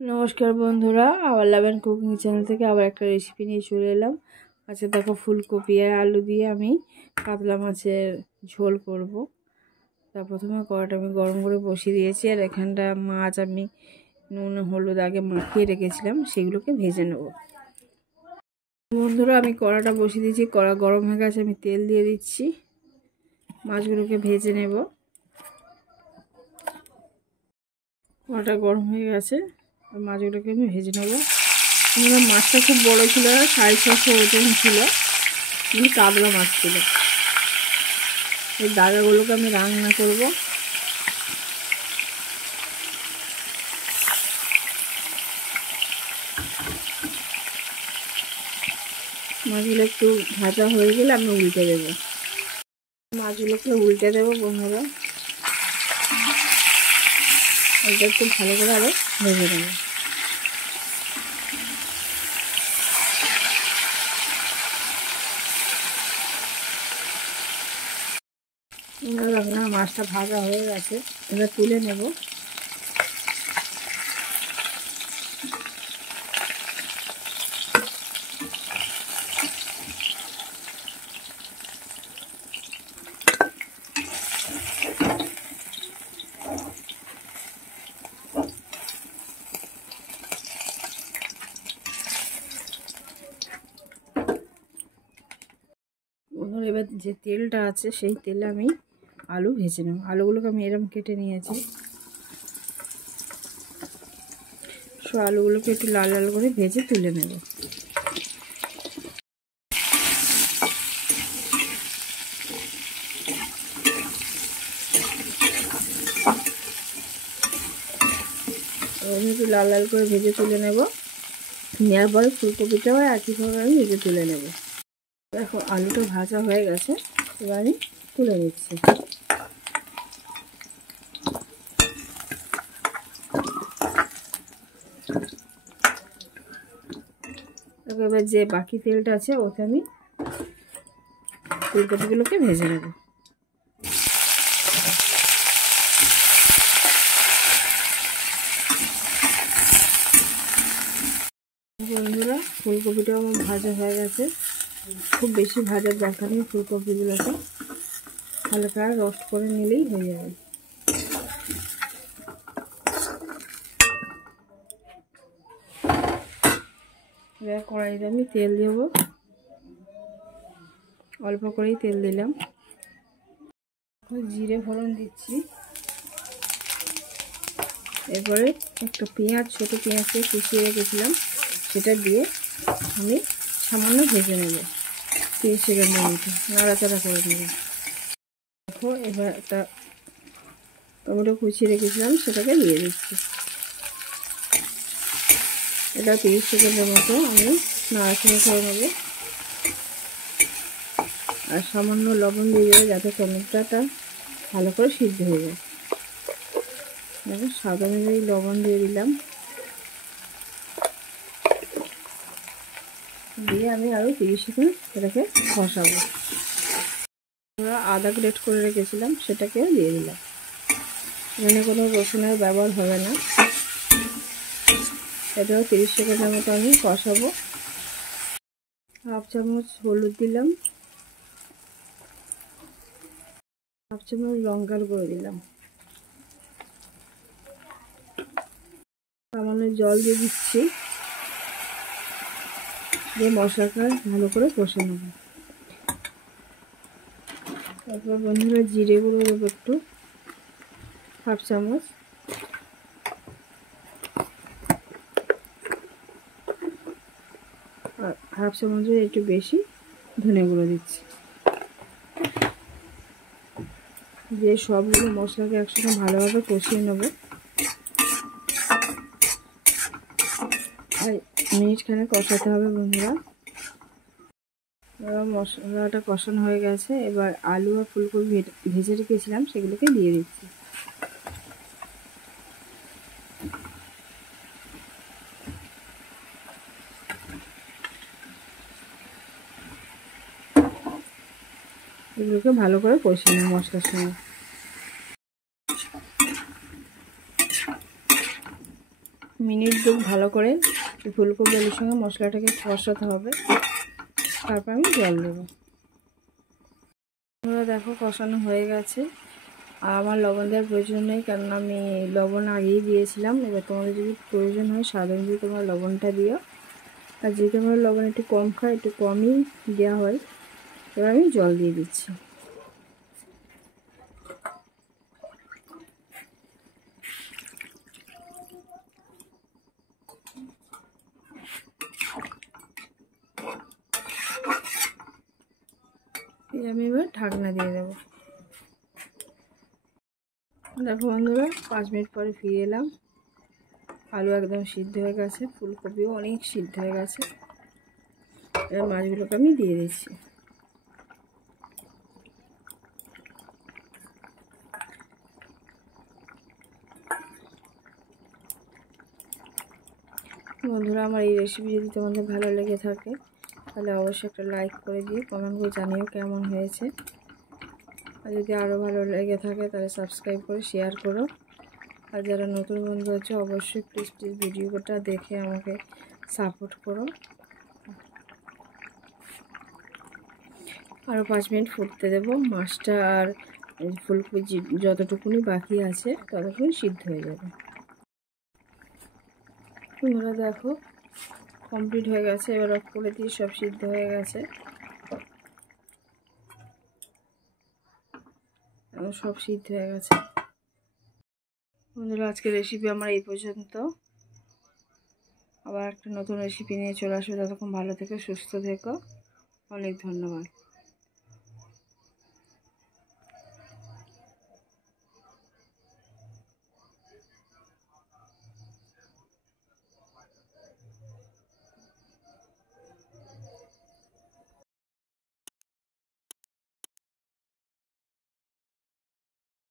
নমস্কার বন্ধুরা, আবার লাভেন কুকিং চ্যানেল থেকে আবার একটা রেসিপি নিয়ে চলে এলাম। আচ্ছা দেখো, ফুলকপি আর আলু দিয়ে আমি কাতলা মাছের ঝোল করব। তা প্রথমে কড়াটা আমি গরম করে বসিয়ে দিয়েছি, আর এখানটা মাছ আমি নুন হলুদ আগে মাখিয়ে রেখেছিলাম, সেগুলোকে ভেজে নেব। বন্ধুরা, আমি কড়াটা বসিয়ে দিয়েছি, কড়া গরম হয়ে গেছে, আমি তেল দিয়ে দিচ্ছি, মাছগুলোকে ভেজে নেব। কড়াটা গরম হয়ে গেছে, মাছগুলোকে আমি ভেজে নেব। আমার মাছটা খুব বড় ছিল, 650 ওজন ছিল, কিন্তু কাতলা মাছ ছিল। এই দাগাগুলোকে আমি রান্না করব। মাছগুলো একটু ভাজা হয়ে গেলে আমি উল্টে দেব। মাছগুলোকে উল্টে দেবো বন্ধুরা, এটা একটু ভালো করে আরও ভেজে নেব। আপনার মাছটা ভাজা হয়ে গেছে, এবার তুলে নেব। এবার যে তেলটা আছে সেই তেলে আমি আলু ভেজে নেব। আলুগুলোকে আমি এরকম কেটে নিয়েছি, সব আলুগুলোকে একটু লাল লাল করে ভেজে তুলে নেব। একটু লাল লাল করে ভেজে তুলে নেব। নেওয়ার পরে ফুলকপিটাও একইভাবে আমি ভেজে তুলে নেব। দেখো আলুটা ভাজা হয়ে গেছে, এবার আমি তুলে নিচ্ছি। এবার যে বাকি তেলটা আছে ওতে আমি ফুলকপিগুলোকে ভেজে নেব। বন্ধুরা, ফুলকপিটাও আমার ভাজা হয়ে গেছে, খুব বেশি ভাজার দরকার নেই। ফুলকপিগুলোকে হালকা রোস্ট করে নিলেই হয়ে যাবে। এবার কড়াইতে আমি তেল দেব, অল্প করেই তেল দিলাম। জিরে ফোড়ন দিচ্ছি, এরপরে একটা পেঁয়াজ, ছোটো পেঁয়াজকে কুচিয়ে রেখেছিলাম, সেটা দিয়ে আমি সামান্য ভেজে নেব। 30 সেকেন্ডের মতো নাড়াচাড়া করে নেব। দেখো এবার একটা টমেটো কুচিয়ে রেখেছিলাম, সেটাকে দিয়ে দিচ্ছি। এটা 30 সেকেন্ডের মতো আমি নাড়াচাড়া করে নেব, আর সামান্য লবণ দিয়ে দেবো যাতে টমেটোটা ভালো করে সিদ্ধ হয়ে যায়। দেখো স্বাদ অনুযায়ী লবণ দিয়ে দিলাম, দিয়ে আমি আরও 30 সেকেন্ড এটাকে কষাবো। আমরা আদা গ্রেট করে রেখেছিলাম, সেটাকে দিয়ে দিলাম। এখানে কোনো রসুনের ব্যবহার হবে না। এটাও 30 সেকেন্ডের মতো আমি কষাবো। হাফ চামচ হলুদ দিলাম, হাফ চামচ লঙ্কার গুঁড়ো দিলাম, সামান্য জল দিয়ে দিচ্ছি, দিয়ে মশলাটা ভালো করে কষে নেব। তারপর বন্ধুরা জিরে গুঁড়ো দেবো একটু, হাফ চামচ, আর হাফ চামচের একটু বেশি ধনে গুঁড়ো দিচ্ছি, দিয়ে সবগুলো মশলাকে একসঙ্গে ভালোভাবে কষিয়ে নেব। আর মিনিটখানে কষাতে হবে বন্ধুরা। মশলাটা কষানো হয়ে গেছে, এবার আলু আর ফুলকপি ভেজে রেখেছিলাম সেগুলোকে দিয়ে দিচ্ছি। এগুলোকে ভালো করে কষিয়ে নেব মশলার সঙ্গে। মিনিট একদম ভালো করে ফুলকপি আলুর সঙ্গে মশলাটাকে কষাতে হবে, তারপর আমি জল দেবো। তোমরা দেখো কষানো হয়ে গেছে, আর আমার লবণ দেওয়ার প্রয়োজন নেই, কারণ আমি লবণ আগেই দিয়েছিলাম। এবার তোমাদের যদি প্রয়োজন হয় স্বাদ অনুযায়ী তোমরা লবণটা দিও, আর যেহেতু আমরা লবণ একটু কম খাই, একটু কমই দেওয়া হয়। এবার আমি জল দিয়ে দিচ্ছি। আমি এবার ঢাকনা দিয়ে দেবো। দেখো বন্ধুরা, 5 মিনিট পরে ফিরে এলাম। আলু একদম সিদ্ধ হয়ে গেছে, ফুলকপিও অনেক সিদ্ধ হয়ে গেছে। এবার মাছগুলোকে আমি দিয়ে দিচ্ছি। বন্ধুরা, আমার এই রেসিপি যদি তোমাদের ভালো লেগে থাকে তাহলে অবশ্যই একটা লাইক করে দিয়ে কমেন্ট করে জানিও কেমন হয়েছে। আর যদি আরও ভালো লেগে থাকে তাহলে সাবস্ক্রাইব করে শেয়ার করো। আর যারা নতুন বন্ধু আছে অবশ্যই প্লিজ ভিডিওটা দেখে আমাকে সাপোর্ট করো। আরও 5 মিনিট ফুটতে দেবো। মাছটা আর ফুলকপি যতটুকুনি বাকি আছে ততটুকুনি সিদ্ধ হয়ে যাবে। তোমরা দেখো কমপ্লিট হয়ে গেছে, এবার অফ করে দিয়ে সব সিদ্ধ হয়ে গেছে, এবং সব সিদ্ধ হয়ে গেছে। বন্ধুরা, আজকের রেসিপি আমার এই পর্যন্ত। আবার একটা নতুন রেসিপি নিয়ে চলে আসবে। ততক্ষণ ভালো থেকো, সুস্থ থেকো। অনেক ধন্যবাদ।